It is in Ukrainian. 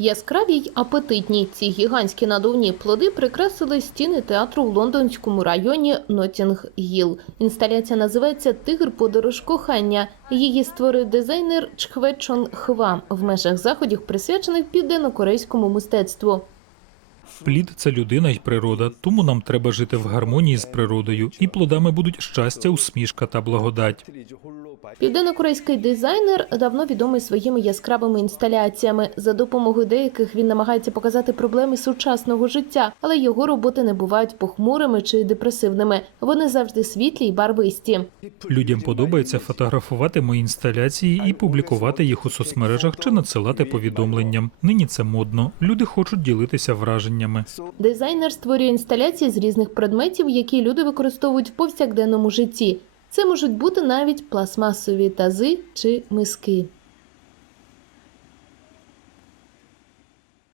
Яскраві й апетитні ці гігантські надувні плоди прикрасили стіни театру в лондонському районі Нотінг-Гіл. Інсталяція називається Тигр подорож кохання. Її створив дизайнер Чхве Чон Хва в межах заходів, присвячених південно-корейському мистецтву. Плід це людина й природа, тому нам треба жити в гармонії з природою, і плодами будуть щастя, усмішка та благодать. Південно-корейський дизайнер давно відомий своїми яскравими інсталяціями. За допомогою деяких він намагається показати проблеми сучасного життя, але його роботи не бувають похмурими чи депресивними. Вони завжди світлі й барвисті. Людям подобається фотографувати мої інсталяції і публікувати їх у соцмережах чи надсилати повідомленням. Нині це модно. Люди хочуть ділитися враженнями. Дизайнер створює інсталяції з різних предметів, які люди використовують в повсякденному житті. Це можуть бути навіть пластмасові тази чи миски.